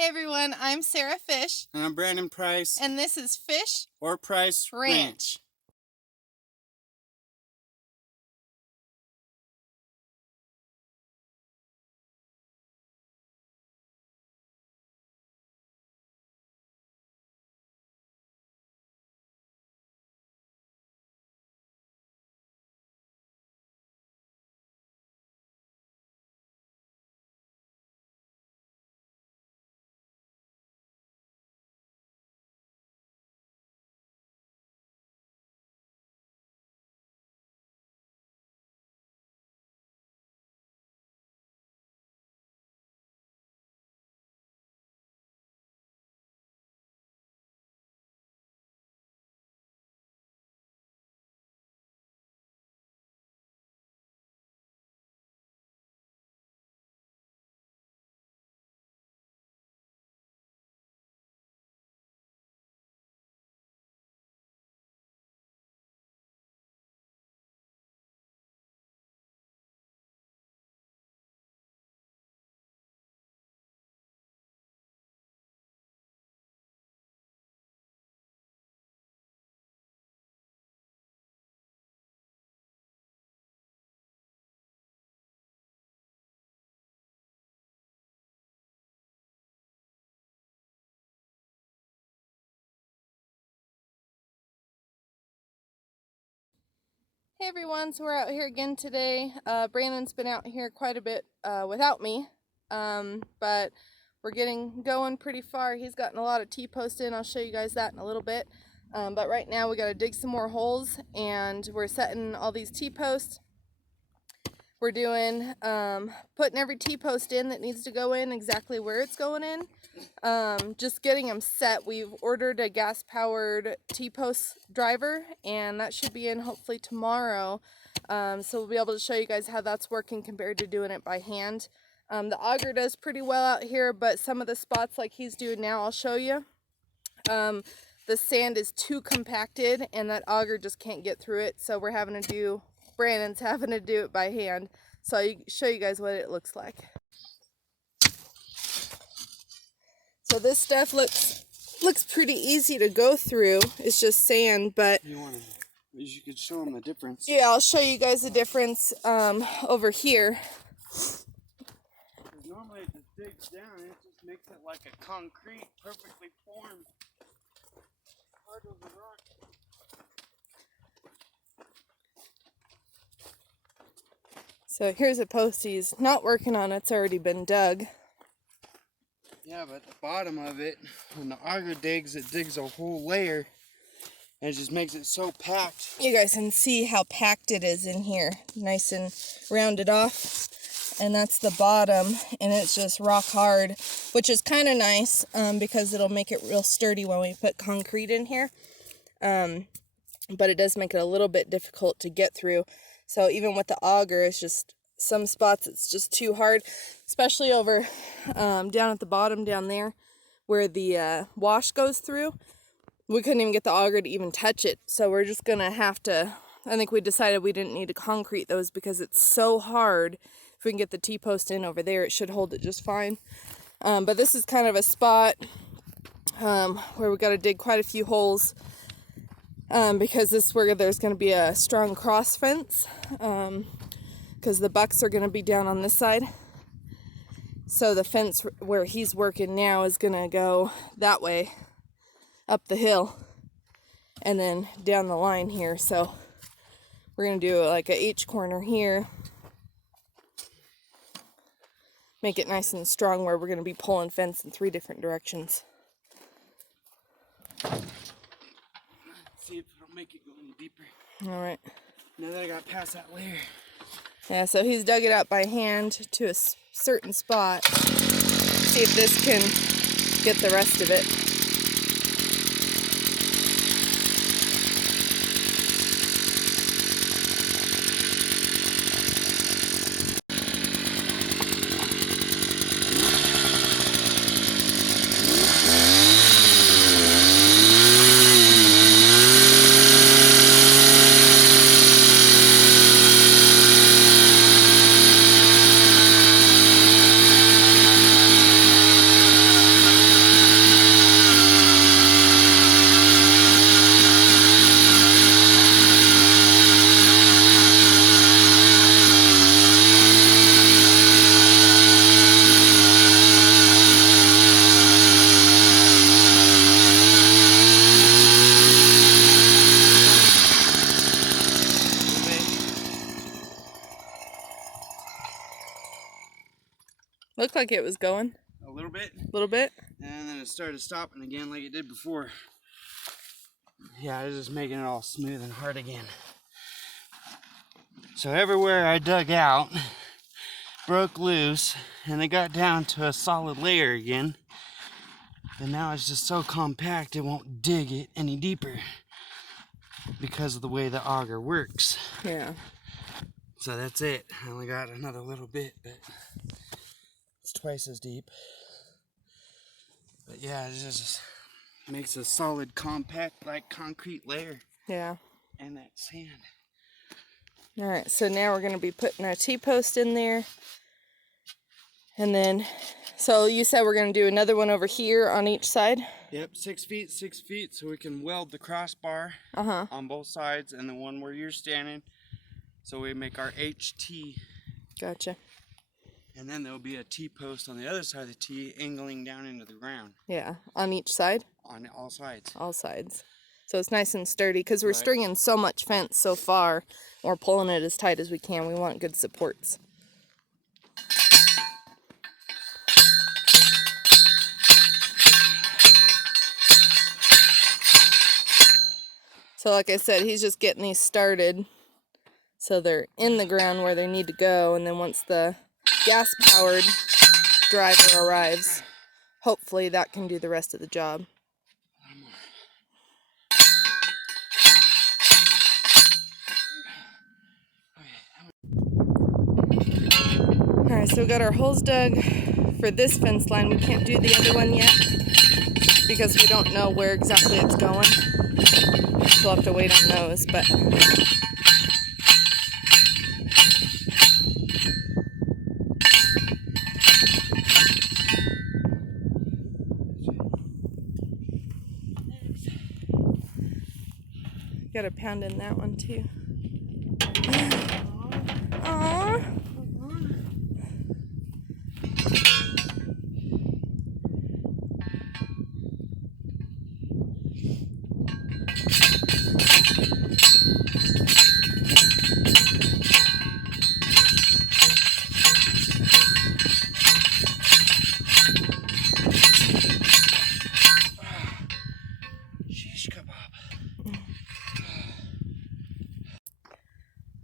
Hey everyone, I'm Sarah Fish. And I'm Brandon Price. And this is Fish or Price Ranch. Hey everyone, so we're out here again today. Brandon's been out here quite a bit without me, but we're getting going pretty far. He's gotten a lot of T-posts in. I'll show you guys that in a little bit. But right now we got to dig some more holes, and we're setting all these T-posts. We're doing putting every T-post in that needs to go in exactly where it's going in. Just getting them set. We've ordered a gas-powered T-post driver, and that should be in hopefully tomorrow. So we'll be able to show you guys how that's working compared to doing it by hand. The auger does pretty well out here, but some of the spots like he's doing now, I'll show you. The sand is too compacted, and that auger just can't get through it, so we're having to do, Brandon's having to do it by hand. So I'll show you guys what it looks like. So this stuff looks pretty easy to go through. It's just sand, but You could show them the difference. yeah, I'll show you guys the difference over here. Normally it just digs down and it just makes it like a concrete, perfectly formed part of the rock. So here's a post he's not working on. It's already been dug. Yeah, but the bottom of it, when the auger digs, it digs a whole layer and it just makes it so packed. You guys can see how packed it is in here. Nice and rounded off. And that's the bottom, and it's just rock hard, which is kind of nice because it'll make it real sturdy when we put concrete in here. But it does make it a little bit difficult to get through. So even with the auger, it's just some spots it's just too hard, especially over down at the bottom down there where the wash goes through. We couldn't even get the auger to even touch it. So we're just gonna have to, I think we decided we didn't need to concrete those because it's so hard. If we can get the T-post in over there, it should hold it just fine. But this is kind of a spot where we got to dig quite a few holes because this is where there's going to be a strong cross fence because the bucks are going to be down on this side. So the fence where he's working now is going to go that way up the hill and then down the line here. So we're going to do like a H corner here. Make it nice and strong where we're going to be pulling fence in 3 different directions. Let's see if it'll make it go any deeper. All right. Now that I got past that layer. Yeah, so he's dug it out by hand to a certain spot. See if this can get the rest of it. Looked like it was going a little bit, a little bit. and then it started stopping again like it did before. Yeah, it's just making it all smooth and hard again. So everywhere I dug out broke loose, and it got down to a solid layer again. And now it's just so compact it won't dig it any deeper because of the way the auger works. Yeah. So that's it. I only got another little bit, but it's twice as deep. But yeah, it just makes a solid, compact, like concrete layer. Yeah. And that sand. All right, so now we're going to be putting our T-post in there. And then, so you said we're going to do another one over here on each side? Yep, 6 feet, 6 feet, so we can weld the crossbar on both sides, and the one where you're standing, so we make our HT. Gotcha. And then there'll be a T-post on the other side of the T, angling down into the ground. Yeah, on each side? On all sides. All sides. So it's nice and sturdy, because we're Right. stringing so much fence so far. We're pulling it as tight as we can. We want good supports. So like I said, he's just getting these started so they're in the ground where they need to go, and then once the gas-powered driver arrives, hopefully that can do the rest of the job. Alright, so we got our holes dug for this fence line. We can't do the other one yet because we don't know where exactly it's going. So we'll have to wait on those, but got to pound in that one too. Aww.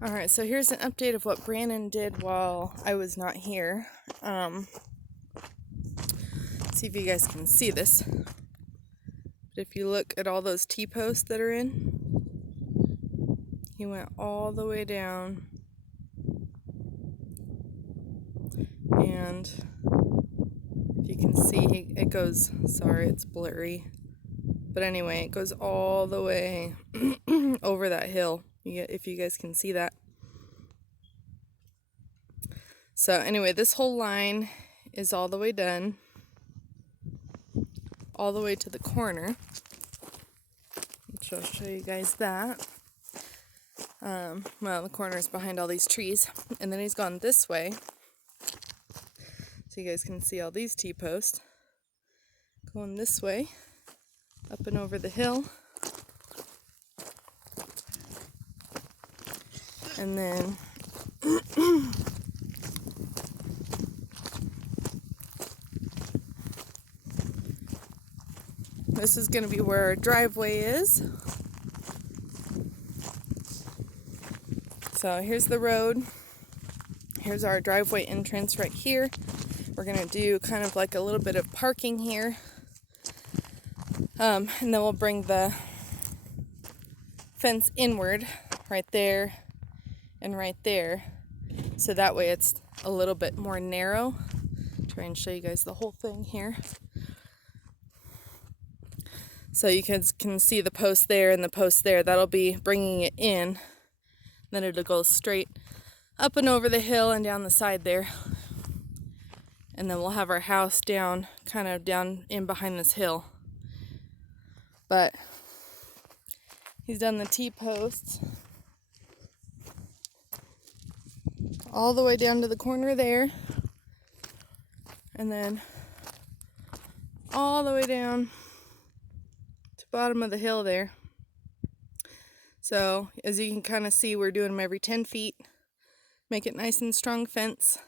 Alright, so here's an update of what Brandon did while I was not here. See if you guys can see this. But if you look at all those T-posts that are in, he went all the way down. And if you can see, it goes, sorry, it's blurry. But anyway, it goes all the way over that hill. If you guys can see that. So anyway, this whole line is all the way done, all the way to the corner. I'll show you guys that. Well, the corner is behind all these trees, and then he's gone this way, so you guys can see all these T-posts going this way, up and over the hill. And then this is going to be where our driveway is. So here's the road. Here's our driveway entrance right here. We're going to do kind of like a little bit of parking here. And then we'll bring the fence inward right there and right there, so that way it's a little bit more narrow. Try and show you guys the whole thing here. So you can see the post there and the post there. That'll be bringing it in. Then it'll go straight up and over the hill and down the side there. And then we'll have our house down, kind of down in behind this hill. But he's done the T-posts all the way down to the corner there, and then all the way down to the bottom of the hill there. So as you can kind of see, we're doing them every 10 feet. Make it nice and strong fence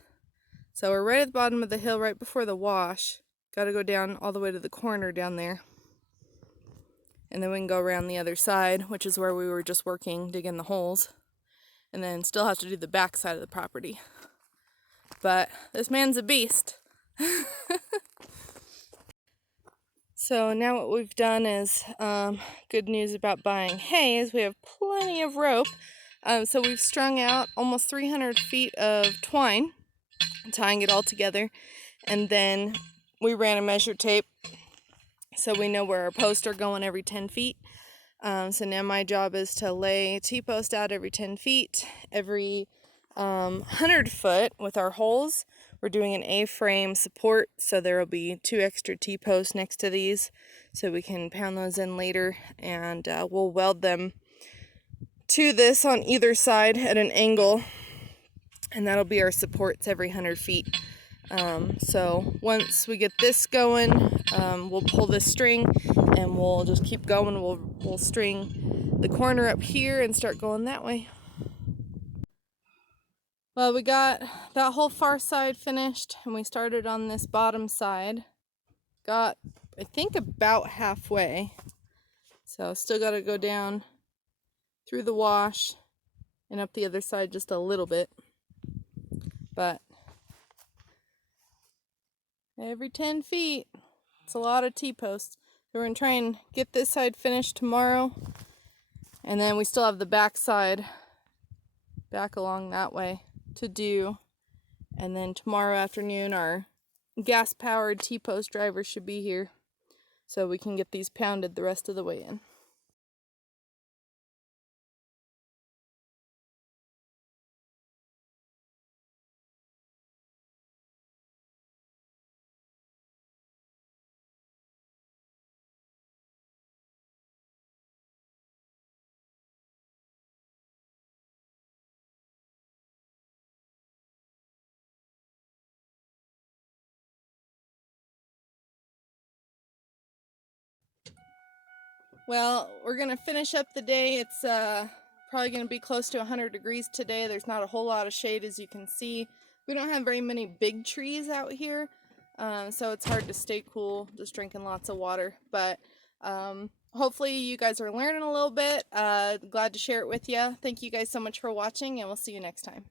So we're right at the bottom of the hill, right before the wash. Got to go down all the way to the corner down there. And then we can go around the other side, which is where we were just working, digging the holes. And then still have to do the back side of the property. But this man's a beast. So now what we've done is, good news about buying hay is we have plenty of rope. So we've strung out almost 300 feet of twine, tying it all together. And then we ran a measure tape so we know where our posts are going every 10 feet. So now my job is to lay T-post out every 10 feet, every 100 foot with our holes. We're doing an A-frame support, so there will be 2 extra T-posts next to these, so we can pound those in later, and we'll weld them to this on either side at an angle, and that'll be our supports every 100 feet. So once we get this going, we'll pull this string and we'll just keep going. We'll string the corner up here and start going that way. Well, we got that whole far side finished and we started on this bottom side. Got, I think, about halfway. So still got to go down through the wash and up the other side just a little bit. But every 10 feet, it's a lot of T-posts. So we're going to try and get this side finished tomorrow. And then we still have the back side back along that way to do. And then tomorrow afternoon, our gas-powered T-post driver should be here. So we can get these pounded the rest of the way in. Well, we're going to finish up the day. It's probably going to be close to 100 degrees today. There's not a whole lot of shade, as you can see. We don't have very many big trees out here, so it's hard to stay cool, just drinking lots of water. But hopefully you guys are learning a little bit. Glad to share it with you. Thank you guys so much for watching, and we'll see you next time.